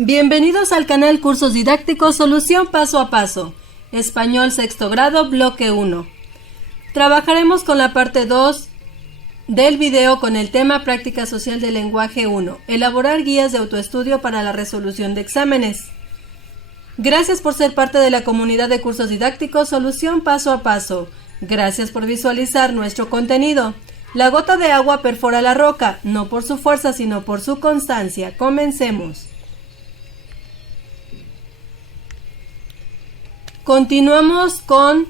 Bienvenidos al canal Cursos Didácticos Solución Paso a Paso. Español sexto grado, bloque 1. Trabajaremos con la parte 2 del video con el tema Práctica Social del Lenguaje 1. Elaborar guías de autoestudio para la resolución de exámenes. Gracias por ser parte de la comunidad de Cursos Didácticos Solución Paso a Paso. Gracias por visualizar nuestro contenido. La gota de agua perfora la roca, no por su fuerza, sino por su constancia. Comencemos. Continuamos con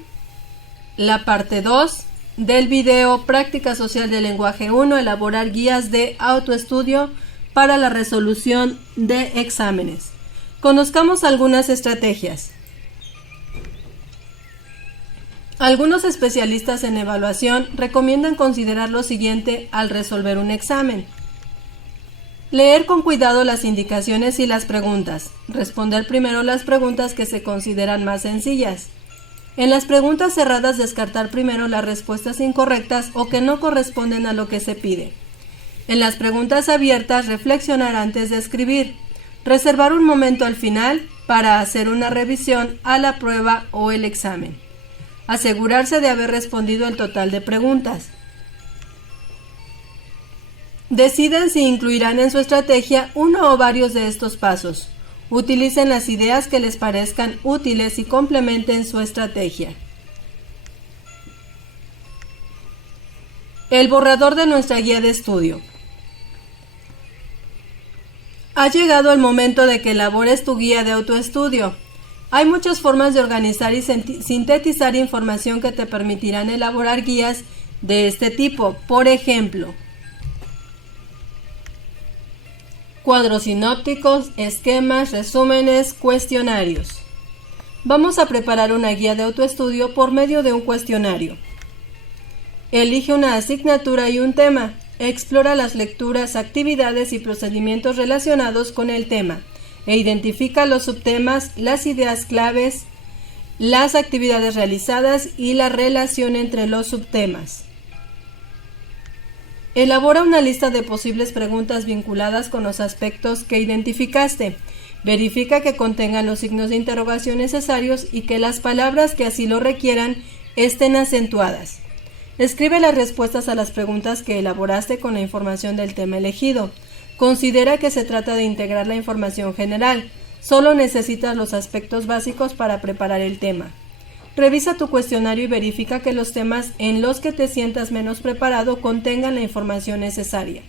la parte 2 del video Práctica Social del Lenguaje 1, elaborar guías de autoestudio para la resolución de exámenes. Conozcamos algunas estrategias. Algunos especialistas en evaluación recomiendan considerar lo siguiente al resolver un examen. Leer con cuidado las indicaciones y las preguntas. Responder primero las preguntas que se consideran más sencillas. En las preguntas cerradas, descartar primero las respuestas incorrectas o que no corresponden a lo que se pide. En las preguntas abiertas, reflexionar antes de escribir. Reservar un momento al final para hacer una revisión a la prueba o el examen. Asegurarse de haber respondido el total de preguntas. Decidan si incluirán en su estrategia uno o varios de estos pasos. Utilicen las ideas que les parezcan útiles y complementen su estrategia. El borrador de nuestra guía de estudio. Ha llegado el momento de que elabores tu guía de autoestudio. Hay muchas formas de organizar y sintetizar información que te permitirán elaborar guías de este tipo. Por ejemplo, cuadros sinópticos, esquemas, resúmenes, cuestionarios. Vamos a preparar una guía de autoestudio por medio de un cuestionario. Elige una asignatura y un tema. Explora las lecturas, actividades y procedimientos relacionados con el tema e identifica los subtemas, las ideas claves, las actividades realizadas y la relación entre los subtemas. Elabora una lista de posibles preguntas vinculadas con los aspectos que identificaste. Verifica que contengan los signos de interrogación necesarios y que las palabras que así lo requieran estén acentuadas. Escribe las respuestas a las preguntas que elaboraste con la información del tema elegido. Considera que se trata de integrar la información general. Solo necesitas los aspectos básicos para preparar el tema. Revisa tu cuestionario y verifica que los temas en los que te sientas menos preparado contengan la información necesaria.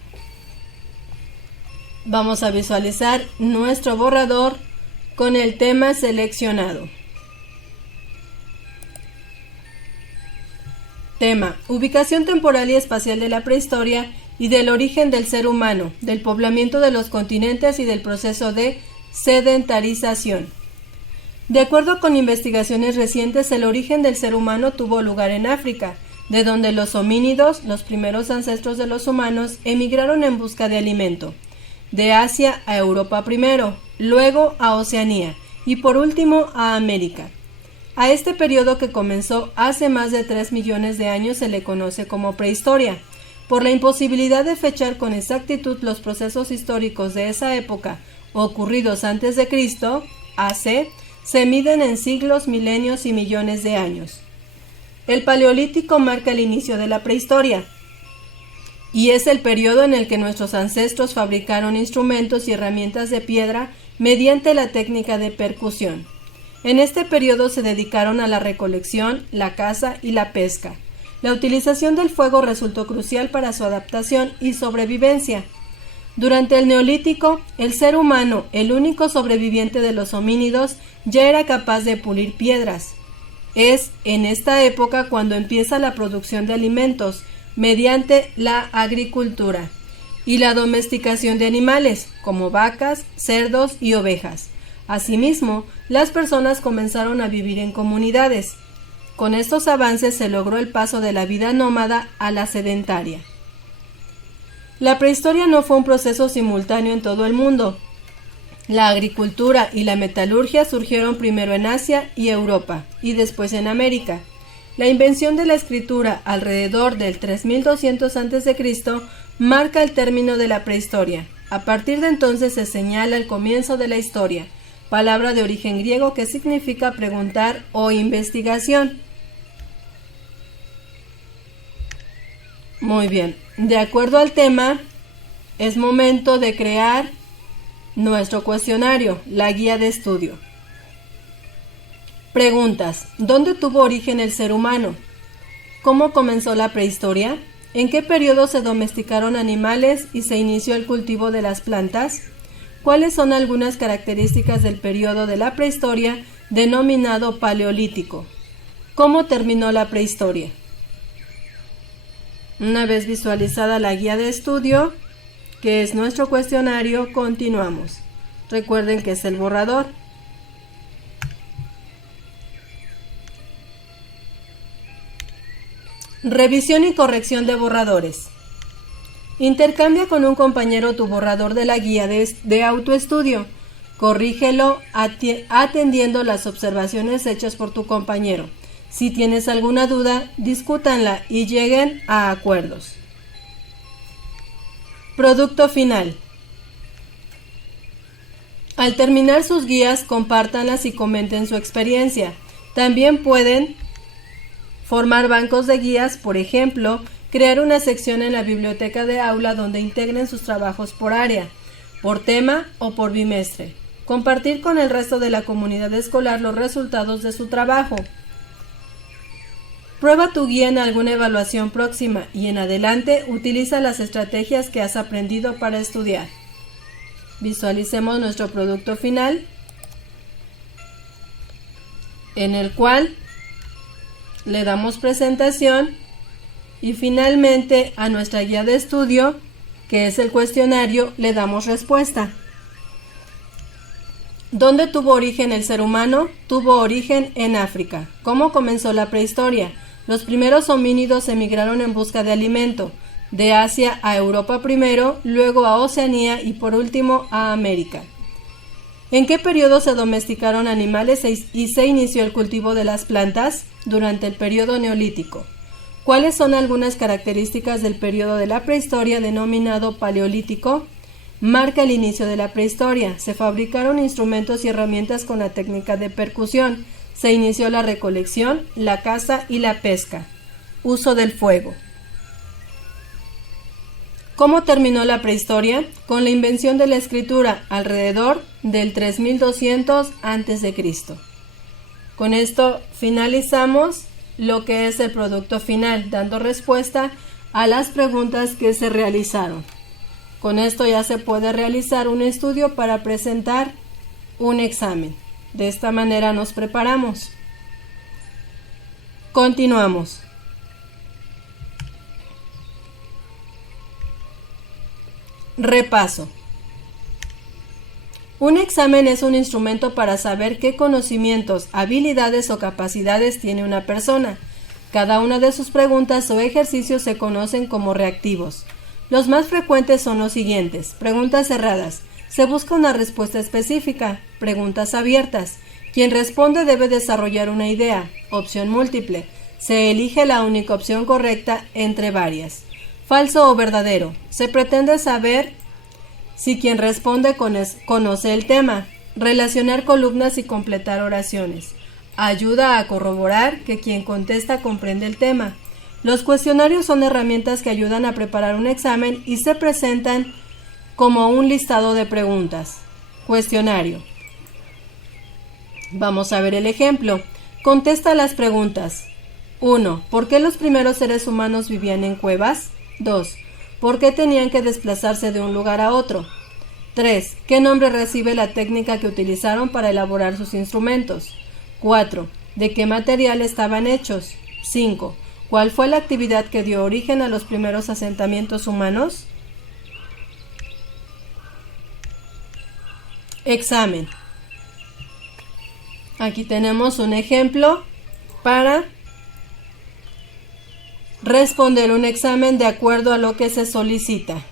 Vamos a visualizar nuestro borrador con el tema seleccionado. Tema: ubicación temporal y espacial de la prehistoria y del origen del ser humano, del poblamiento de los continentes y del proceso de sedentarización. De acuerdo con investigaciones recientes, el origen del ser humano tuvo lugar en África, de donde los homínidos, los primeros ancestros de los humanos, emigraron en busca de alimento. De Asia a Europa primero, luego a Oceanía y por último a América. A este periodo, que comenzó hace más de 3 millones de años, se le conoce como prehistoria. Por la imposibilidad de fechar con exactitud los procesos históricos de esa época ocurridos antes de Cristo, AC, se miden en siglos, milenios y millones de años. El Paleolítico marca el inicio de la prehistoria y es el periodo en el que nuestros ancestros fabricaron instrumentos y herramientas de piedra mediante la técnica de percusión. En este periodo se dedicaron a la recolección, la caza y la pesca. La utilización del fuego resultó crucial para su adaptación y sobrevivencia. Durante el Neolítico, el ser humano, el único sobreviviente de los homínidos, ya era capaz de pulir piedras. Es en esta época cuando empieza la producción de alimentos mediante la agricultura y la domesticación de animales, como vacas, cerdos y ovejas. Asimismo, las personas comenzaron a vivir en comunidades. Con estos avances se logró el paso de la vida nómada a la sedentaria. La prehistoria no fue un proceso simultáneo en todo el mundo. La agricultura y la metalurgia surgieron primero en Asia y Europa, y después en América. La invención de la escritura alrededor del 3200 a.C. marca el término de la prehistoria. A partir de entonces se señala el comienzo de la historia, palabra de origen griego que significa preguntar o investigación. Muy bien, de acuerdo al tema, es momento de crear nuestro cuestionario, la guía de estudio. Preguntas: ¿dónde tuvo origen el ser humano? ¿Cómo comenzó la prehistoria? ¿En qué periodo se domesticaron animales y se inició el cultivo de las plantas? ¿Cuáles son algunas características del periodo de la prehistoria denominado Paleolítico? ¿Cómo terminó la prehistoria? Una vez visualizada la guía de estudio, que es nuestro cuestionario, continuamos. Recuerden que es el borrador. Revisión y corrección de borradores. Intercambia con un compañero tu borrador de la guía de autoestudio. Corrígelo atendiendo las observaciones hechas por tu compañero. Si tienes alguna duda, discútanla y lleguen a acuerdos. Producto final. Al terminar sus guías, compártanlas y comenten su experiencia. También pueden formar bancos de guías, por ejemplo, crear una sección en la biblioteca de aula donde integren sus trabajos por área, por tema o por bimestre. Compartir con el resto de la comunidad escolar los resultados de su trabajo. Prueba tu guía en alguna evaluación próxima y en adelante utiliza las estrategias que has aprendido para estudiar. Visualicemos nuestro producto final, en el cual le damos presentación y finalmente a nuestra guía de estudio, que es el cuestionario, le damos respuesta. ¿Dónde tuvo origen el ser humano? Tuvo origen en África. ¿Cómo comenzó la prehistoria? Los primeros homínidos emigraron en busca de alimento, de Asia a Europa primero, luego a Oceanía y por último a América. ¿En qué periodo se domesticaron animales y se inició el cultivo de las plantas? Durante el periodo neolítico. ¿Cuáles son algunas características del periodo de la prehistoria denominado Paleolítico? Marca el inicio de la prehistoria. Se fabricaron instrumentos y herramientas con la técnica de percusión. Se inició la recolección, la caza y la pesca. Uso del fuego. ¿Cómo terminó la prehistoria? Con la invención de la escritura alrededor del 3200 a.C. Con esto finalizamos lo que es el producto final, dando respuesta a las preguntas que se realizaron. Con esto ya se puede realizar un estudio para presentar un examen. De esta manera nos preparamos. Continuamos. Repaso. Un examen es un instrumento para saber qué conocimientos, habilidades o capacidades tiene una persona. Cada una de sus preguntas o ejercicios se conocen como reactivos. Los más frecuentes son los siguientes: preguntas cerradas. Se busca una respuesta específica. Preguntas abiertas. Quien responde debe desarrollar una idea. Opción múltiple. Se elige la única opción correcta entre varias. Falso o verdadero. Se pretende saber si quien responde conoce el tema. Relacionar columnas y completar oraciones. Ayuda a corroborar que quien contesta comprende el tema. Los cuestionarios son herramientas que ayudan a preparar un examen y se presentan como un listado de preguntas. Cuestionario. Vamos a ver el ejemplo. Contesta las preguntas. 1. ¿Por qué los primeros seres humanos vivían en cuevas? 2. ¿Por qué tenían que desplazarse de un lugar a otro? 3. ¿Qué nombre recibe la técnica que utilizaron para elaborar sus instrumentos? 4. ¿De qué material estaban hechos? 5. ¿Cuál fue la actividad que dio origen a los primeros asentamientos humanos? Examen. Aquí tenemos un ejemplo para responder un examen de acuerdo a lo que se solicita.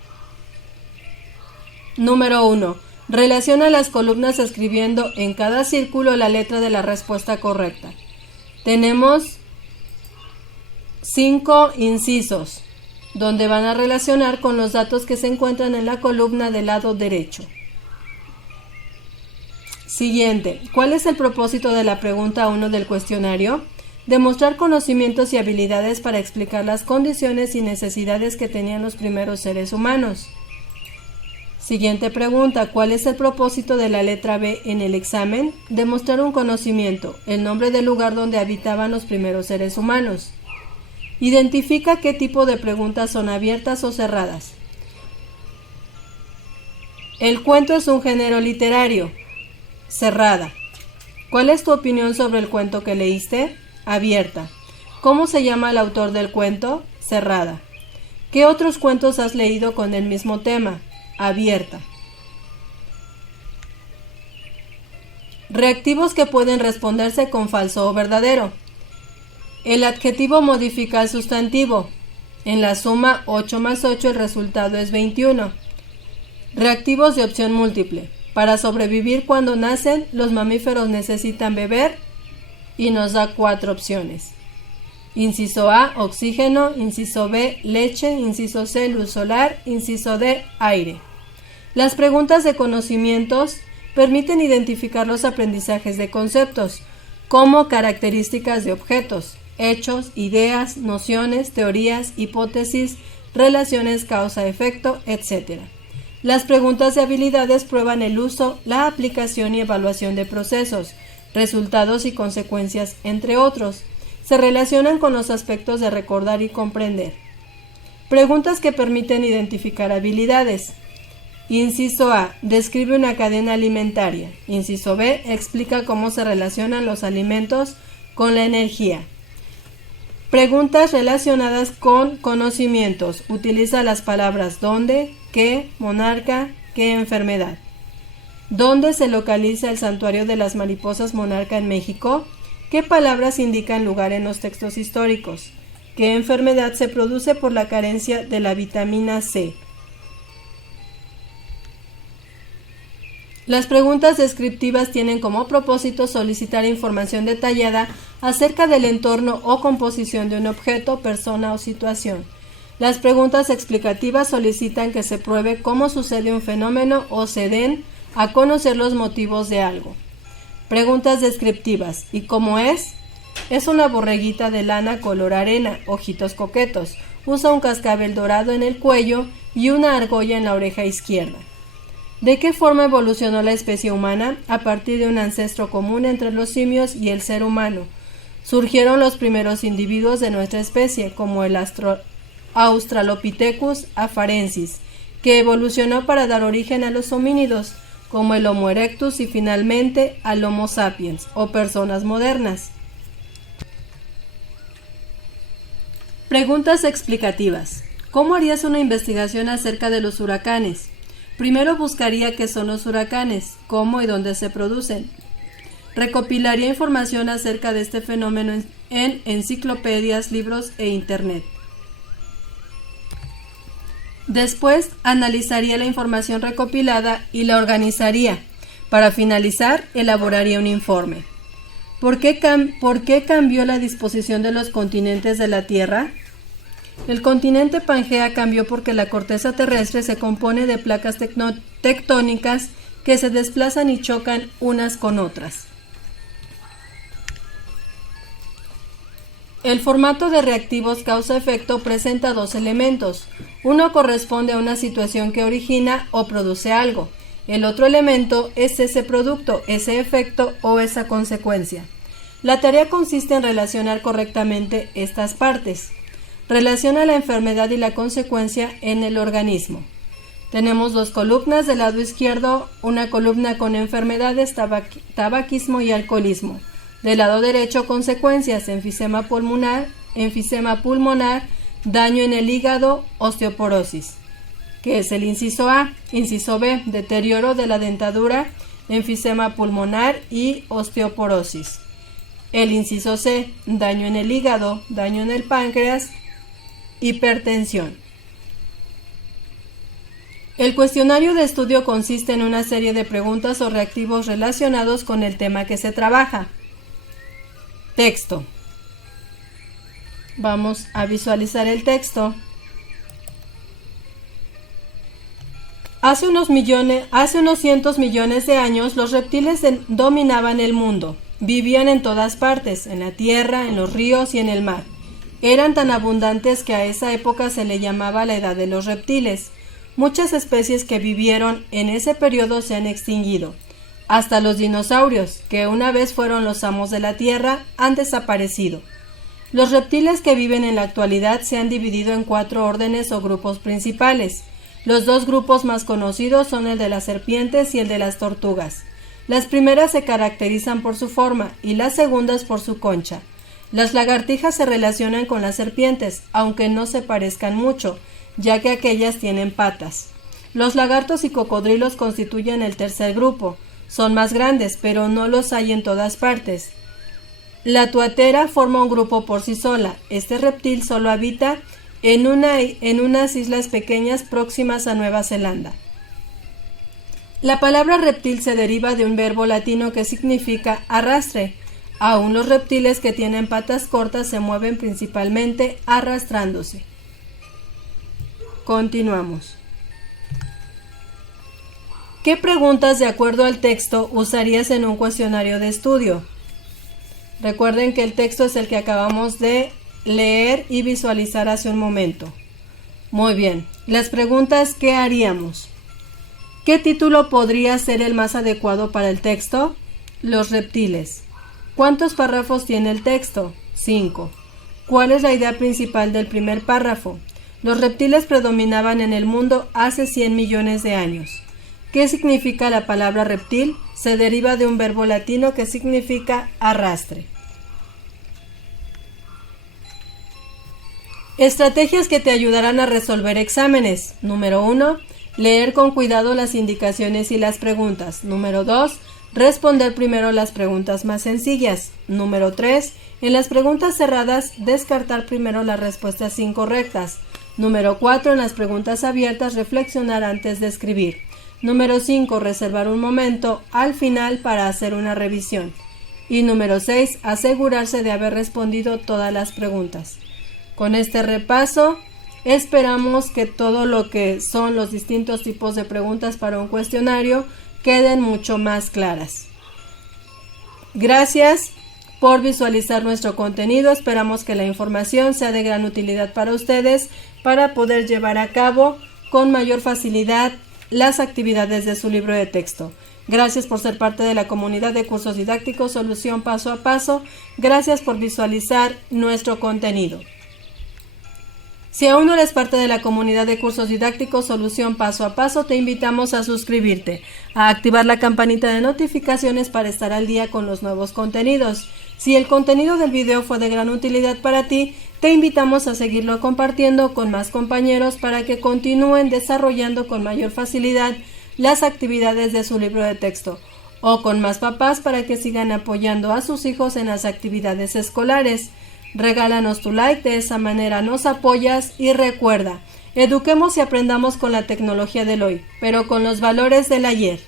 Número 1. Relaciona las columnas escribiendo en cada círculo la letra de la respuesta correcta. Tenemos 5 incisos. donde van a relacionar con los datos que se encuentran en la columna del lado derecho. Siguiente. ¿Cuál es el propósito de la pregunta 1 del cuestionario? Demostrar conocimientos y habilidades para explicar las condiciones y necesidades que tenían los primeros seres humanos. Siguiente pregunta. ¿Cuál es el propósito de la letra B en el examen? Demostrar un conocimiento, el nombre del lugar donde habitaban los primeros seres humanos. Identifica qué tipo de preguntas son abiertas o cerradas. El cuento es un género literario. Cerrada. ¿Cuál es tu opinión sobre el cuento que leíste? Abierta. ¿Cómo se llama el autor del cuento? Cerrada. ¿Qué otros cuentos has leído con el mismo tema? Abierta. Reactivos que pueden responderse con falso o verdadero. El adjetivo modifica al sustantivo. En la suma 8 más 8 el resultado es 21. Reactivos de opción múltiple. Para sobrevivir cuando nacen, los mamíferos necesitan beber y nos da 4 opciones. Inciso A, oxígeno. Inciso B, leche. Inciso C, luz solar. Inciso D, aire. Las preguntas de conocimientos permiten identificar los aprendizajes de conceptos, como características de objetos, hechos, ideas, nociones, teorías, hipótesis, relaciones causa-efecto, etc. Las preguntas de habilidades prueban el uso, la aplicación y evaluación de procesos, resultados y consecuencias, entre otros. Se relacionan con los aspectos de recordar y comprender. Preguntas que permiten identificar habilidades. Inciso A. Describe una cadena alimentaria. Inciso B. Explica cómo se relacionan los alimentos con la energía. Preguntas relacionadas con conocimientos. Utiliza las palabras dónde, qué, monarca, qué enfermedad. ¿Dónde se localiza el santuario de las mariposas monarca en México? ¿Qué palabras indican lugar en los textos históricos? ¿Qué enfermedad se produce por la carencia de la vitamina C? Las preguntas descriptivas tienen como propósito solicitar información detallada acerca del entorno o composición de un objeto, persona o situación. Las preguntas explicativas solicitan que se pruebe cómo sucede un fenómeno o se den a conocer los motivos de algo. Preguntas descriptivas. ¿Y cómo es? Es una borreguita de lana color arena, ojitos coquetos. Usa un cascabel dorado en el cuello y una argolla en la oreja izquierda. ¿De qué forma evolucionó la especie humana? A partir de un ancestro común entre los simios y el ser humano. Surgieron los primeros individuos de nuestra especie, como el Australopithecus afarensis, que evolucionó para dar origen a los homínidos, como el Homo erectus y finalmente al Homo sapiens, o personas modernas. Preguntas explicativas. ¿Cómo harías una investigación acerca de los huracanes? Primero buscaría qué son los huracanes, cómo y dónde se producen. Recopilaría información acerca de este fenómeno en enciclopedias, libros e internet. Después, analizaría la información recopilada y la organizaría. Para finalizar, elaboraría un informe. ¿Por qué cambió la disposición de los continentes de la Tierra? El continente Pangea cambió porque la corteza terrestre se compone de placas tectónicas que se desplazan y chocan unas con otras. El formato de reactivos causa-efecto presenta 2 elementos. Uno corresponde a una situación que origina o produce algo. El otro elemento es ese producto, ese efecto o esa consecuencia. La tarea consiste en relacionar correctamente estas partes. Relaciona la enfermedad y la consecuencia en el organismo. Tenemos 2 columnas. Del lado izquierdo, una columna con enfermedades, tabaquismo y alcoholismo. Del lado derecho, consecuencias, enfisema pulmonar, daño en el hígado, osteoporosis. ¿Qué es el inciso A? Inciso B, deterioro de la dentadura, enfisema pulmonar y osteoporosis. El inciso C, daño en el hígado, daño en el páncreas, hipertensión. El cuestionario de estudio consiste en una serie de preguntas o reactivos relacionados con el tema que se trabaja. Texto. Vamos a visualizar el texto. Hace unos cientos millones de años, los reptiles dominaban el mundo. Vivían en todas partes, en la tierra, en los ríos y en el mar. Eran tan abundantes que a esa época se le llamaba la edad de los reptiles. Muchas especies que vivieron en ese periodo se han extinguido. Hasta los dinosaurios, que una vez fueron los amos de la tierra, han desaparecido. Los reptiles que viven en la actualidad se han dividido en 4 órdenes o grupos principales. Los 2 grupos más conocidos son el de las serpientes y el de las tortugas. Las primeras se caracterizan por su forma y las segundas por su concha. Las lagartijas se relacionan con las serpientes, aunque no se parezcan mucho, ya que aquellas tienen patas. Los lagartos y cocodrilos constituyen el tercer grupo. Son más grandes, pero no los hay en todas partes. La tuatera forma un grupo por sí sola. Este reptil solo habita en unas islas pequeñas próximas a Nueva Zelanda. La palabra reptil se deriva de un verbo latino que significa arrastre. Aún los reptiles que tienen patas cortas se mueven principalmente arrastrándose. Continuamos. ¿Qué preguntas de acuerdo al texto usarías en un cuestionario de estudio? Recuerden que el texto es el que acabamos de leer y visualizar hace un momento. Muy bien, las preguntas ¿qué haríamos? ¿Qué título podría ser el más adecuado para el texto? Los reptiles. ¿Cuántos párrafos tiene el texto? 5. ¿Cuál es la idea principal del primer párrafo? Los reptiles predominaban en el mundo hace 100 millones de años. ¿Qué significa la palabra reptil? Se deriva de un verbo latino que significa arrastre. Estrategias que te ayudarán a resolver exámenes. Número 1. Leer con cuidado las indicaciones y las preguntas. Número 2. Responder primero las preguntas más sencillas. Número 3. En las preguntas cerradas, descartar primero las respuestas incorrectas. Número 4. En las preguntas abiertas, reflexionar antes de escribir. Número 5. Reservar un momento al final para hacer una revisión. Y número 6. Asegurarse de haber respondido todas las preguntas. Con este repaso, esperamos que todo lo que son los distintos tipos de preguntas para un cuestionario queden mucho más claras. Gracias por visualizar nuestro contenido. Esperamos que la información sea de gran utilidad para ustedes para poder llevar a cabo con mayor facilidad las actividades de su libro de texto. Gracias por ser parte de la comunidad de cursos didácticos Solución Paso a Paso. Gracias por visualizar nuestro contenido. Si aún no eres parte de la comunidad de cursos didácticos Solución Paso a Paso, te invitamos a suscribirte, a activar la campanita de notificaciones para estar al día con los nuevos contenidos. Si el contenido del video fue de gran utilidad para ti, te invitamos a seguirlo compartiendo con más compañeros para que continúen desarrollando con mayor facilidad las actividades de su libro de texto, o con más papás para que sigan apoyando a sus hijos en las actividades escolares. Regálanos tu like, de esa manera nos apoyas y recuerda, eduquemos y aprendamos con la tecnología del hoy, pero con los valores del ayer.